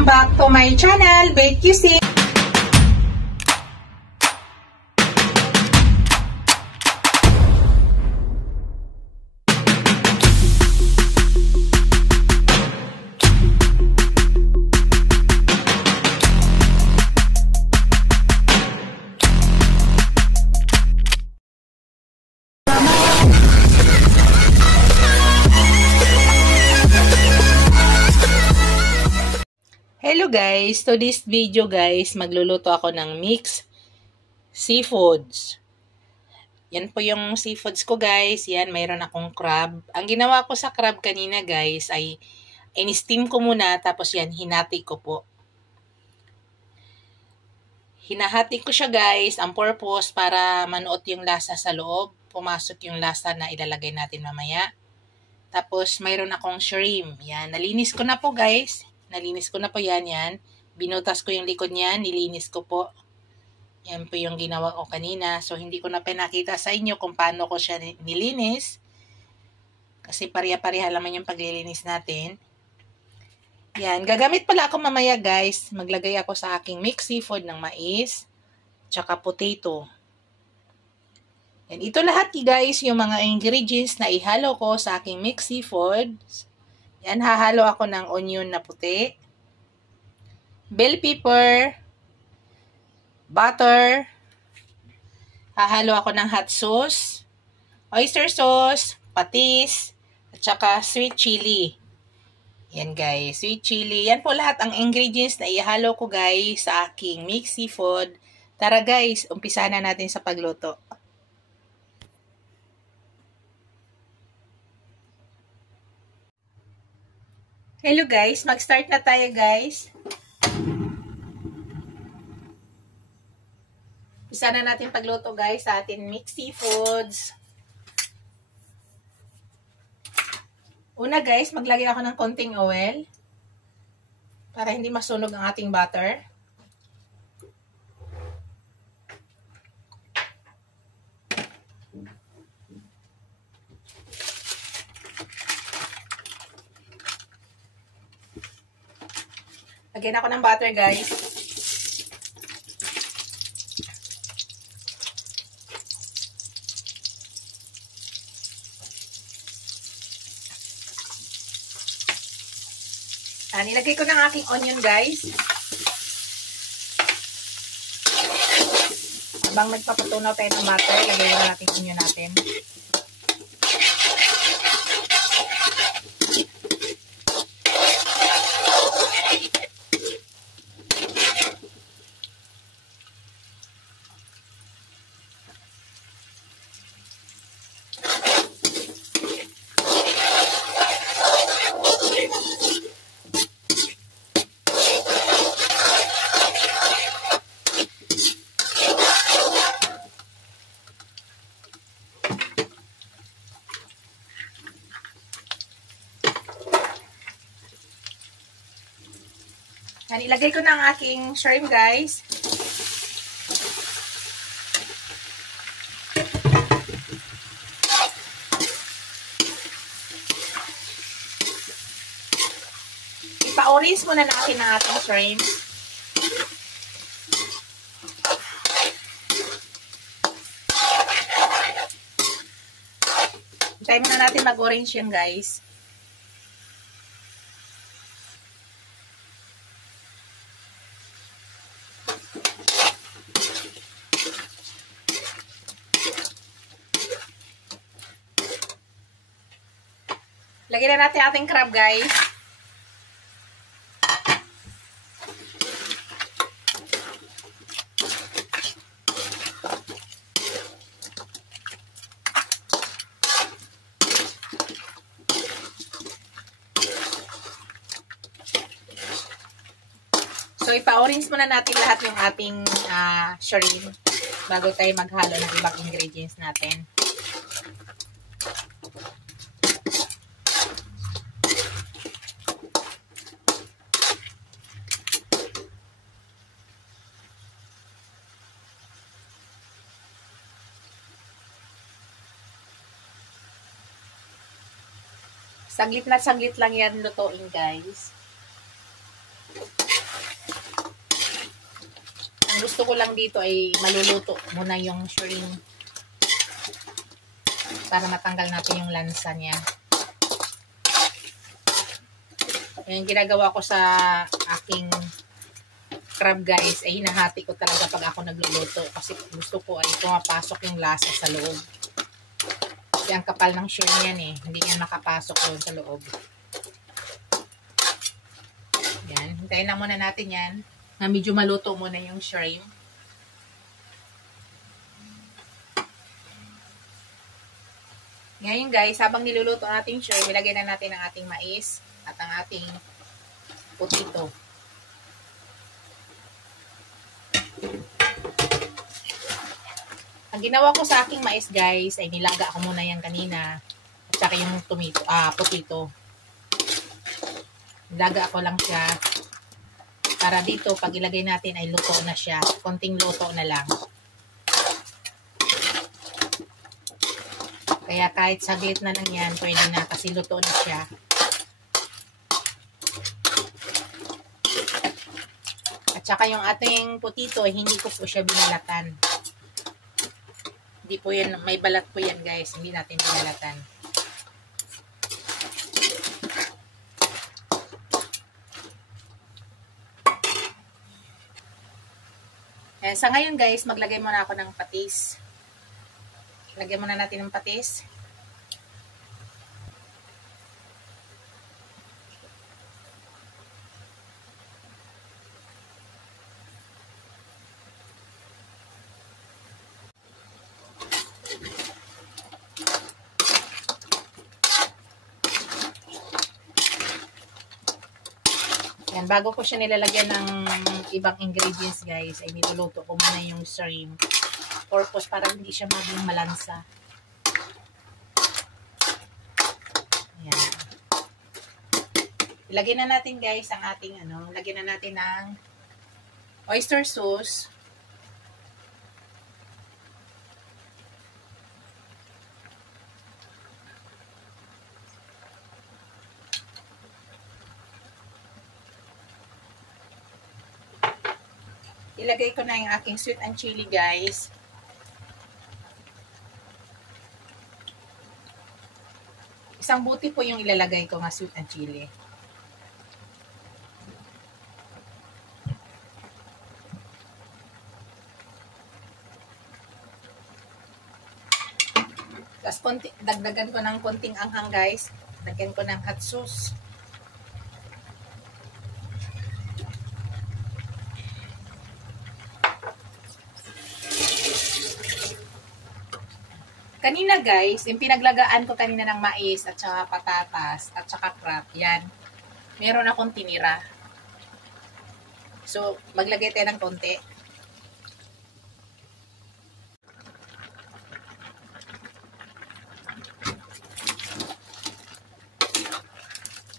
Welcome back to my channel, Bake Cuisine. Hello guys, to this video guys, magluluto ako ng mixed seafoods. Yan po yung seafoods ko guys. Yan, mayroon akong crab. Ang ginawa ko sa crab kanina guys ay in-steam ko muna tapos yan, hinati ko po. Hinahati ko siya guys, ang purpose para manuot yung lasa sa loob. Pumasok yung lasa na ilalagay natin mamaya. Tapos mayroon akong shrimp. Yan, nalinis ko na po guys. Nalinis ko na po yan. Binutas ko yung likod niyan. Nilinis ko po. Yan po yung ginawa ko kanina. So, hindi ko na pinakita sa inyo kung paano ko siya nilinis. Kasi pareha-pareha naman yung paglilinis natin. Yan. Gagamit pala ako mamaya guys. Maglagay ako sa aking mixed seafood ng mais. Tsaka potato. Yan. Ito lahat guys yung mga ingredients na ihalo ko sa aking mixed seafood. Yan, hahalo ako ng onion na puti, bell pepper, butter, hahalo ako ng hot sauce, oyster sauce, patis, at saka sweet chili. Yan guys, sweet chili. Yan po lahat ang ingredients na ihalo ko guys sa aking mixed seafood. Tara guys, umpisahan na natin sa pagluto. Hello guys, mag-start na tayo guys. Isa na natin pagluto guys sa ating mixed seafoods. Una guys, maglagay ako ng konting oil para hindi masunog ang ating butter. Lagyan ako ng butter guys. Nilagay ko ng aking onion guys. Habang nagpapatunaw tayo ng butter, lagay na natin yung onion natin. Yan, ilagay ko na ang aking shrimp guys. Ipa-orange muna natin ang ating shrimp. Hintayin muna natin mag-orange yan guys. Lagyan na natin ating crab guys. So, ipa-orange muna natin lahat yung ating shrimp bago tayo maghalo ng ibang ingredients natin. Saglit na saglit lang yan lutuin guys. gusto ko lang dito ay maluluto muna yung shrimp para matanggal natin yung lansa niya. Yung ginagawa ko sa aking crab guys ay hinahati ko talaga pag ako nagluluto kasi gusto ko ay pumapasok yung lasa sa loob. Kasi ang kapal ng shrimp yan eh, hindi yan makapasok doon sa loob. Yan, hintayin lang muna natin yan na medyo maluto muna yung shrimp. Ngayon guys, habang niluluto natin shrimp, ilagay na natin ang ating mais at ang ating potato. Ang ginawa ko sa aking mais guys, ay nilaga ko muna yan kanina. At saka yung potato. Nilaga ko lang siya. Para dito, pag ilagay natin ay luto na siya. Konting luto na lang. Kaya kahit saglit na lang yan, pwede na kasi luto na siya. At saka yung ating potato, hindi ko po siya binalatan. Hindi po yan, may balat po yan guys. Hindi natin binalatan. Sa ngayon guys, maglagay muna ako ng patis. Lagyan muna natin ng patis. Yan, bago ko siya nilalagyan ng ibang ingredients guys, ay niluluto ko muna yung shrimp. Purpose para hindi siya maging malansa. Yan. Ilagay na natin guys ang ating lagyan na natin ng oyster sauce. Ilagay ko na yung aking sweet and chili guys. Isang buti po yung ilalagay ko nga sweet and chili. Tapos dagdagan ko ng konting anghang guys. Dagdagan ko ng hot sauce. Kanina guys, yung pinaglagaan ko kanina ng mais at saka patatas at saka crab, yan. Meron akong tinira. So, maglagay tayo ng konti.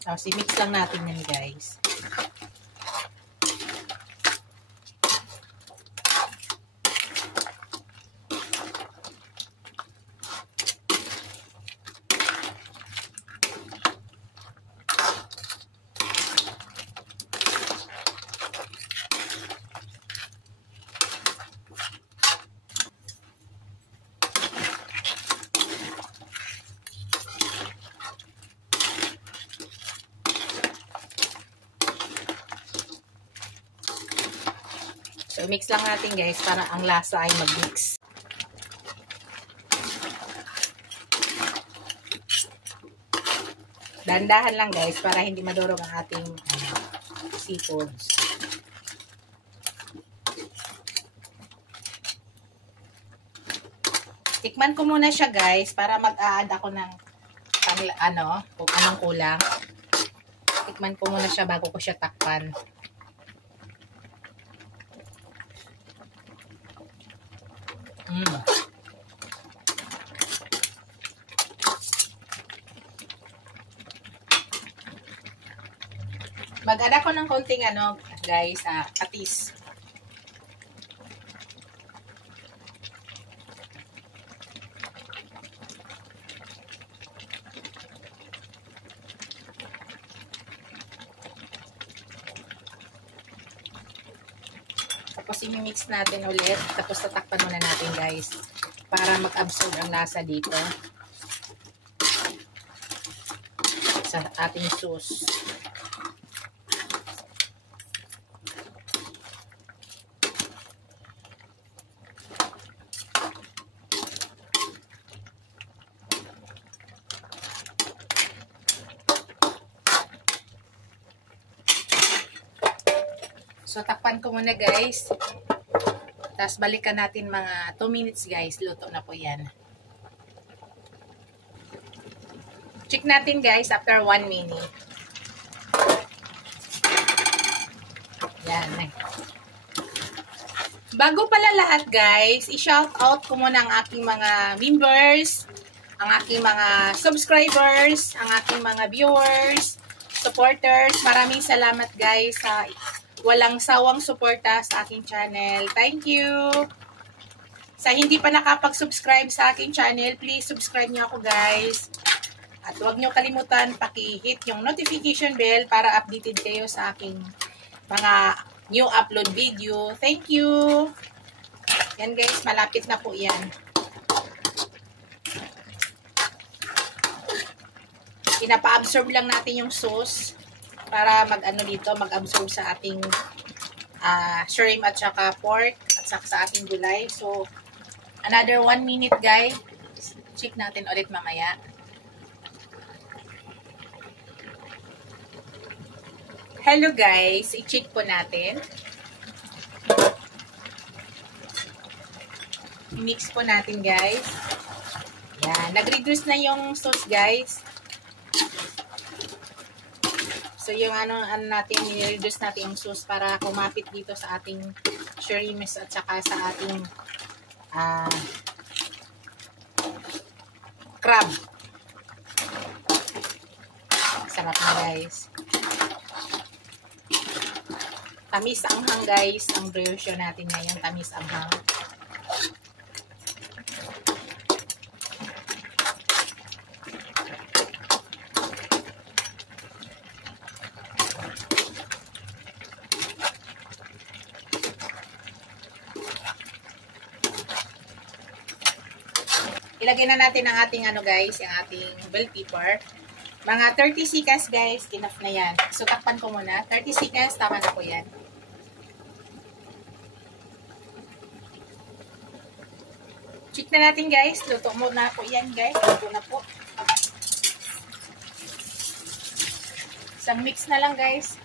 Tapos, i-mix lang natin yan guys. So, mix lang natin guys para ang lasa ay mag-mix. Dahan-dahan lang guys para hindi madurog ang ating seafoods. Tikman ko muna siya guys para mag-a-add ako ng kung anong kulang. Tikman ko muna siya bago ko siya takpan. Mag-add ako ng konting guys, patis. Tapos Tapos i-mix natin ulit. Tapos tatakpan muna natin guys. Para mag-absorb ang lasa dito. Sa ating sauce. So, takpan ko muna guys. Tapos, balikan natin mga 2 minutes guys. Luto na po yan. Check natin guys after 1 minute. Yan. Bago pala lahat guys, i-shout out ko muna ang aking mga members, ang aking mga subscribers, ang aking mga viewers, supporters. Maraming salamat guys sa walang sawang suporta sa aking channel. Thank you! Sa hindi pa nakapag-subscribe sa aking channel, please subscribe niyo ako guys. At huwag niyo kalimutan paki-hit yung notification bell para updated kayo sa aking mga new upload video. Thank you! Yan guys, malapit na po yan. Pinapa-absorb lang natin yung sauce para mag-ano dito, mag-absorb sa ating shrimp at saka pork at saka sa ating gulay. So, another 1 minute guys. Check natin ulit mamaya. Hello guys, i-check po natin. I-mix po natin guys. Yan, nag-reduce na yung sauce guys. So, yung ano natin, i-reduce natin yung sauce para kumapit dito sa ating shrimps at saka sa ating crab. Sarap na guys. Tamis anghang guys, ang version natin ngayon, tamis anghang. Ilagay na natin ang ating ano guys, yung ating bell pepper. Mga 30 seconds guys, enough na yan. So takpan ko muna. 30 seconds, tama na po yan. Check na natin guys. Luto muna po yan guys. Luto na po. Isang mix na lang guys.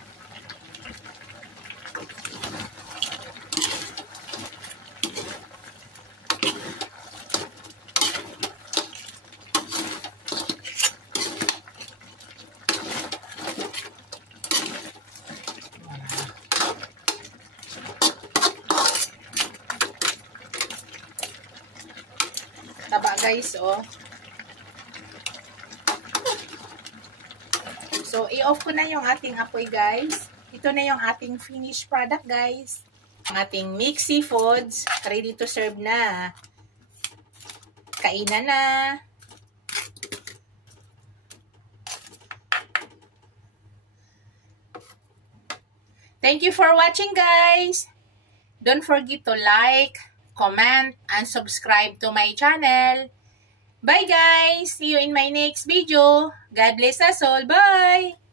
Taba guys, oh. So, i-off ko na yung ating apoy guys. Ito na yung ating finished product guys. Ang ating mixed seafoods, ready to serve na. Kainan na. Thank you for watching guys. Don't forget to like, comment, and subscribe to my channel. Bye guys! See you in my next video. God bless us all. Bye!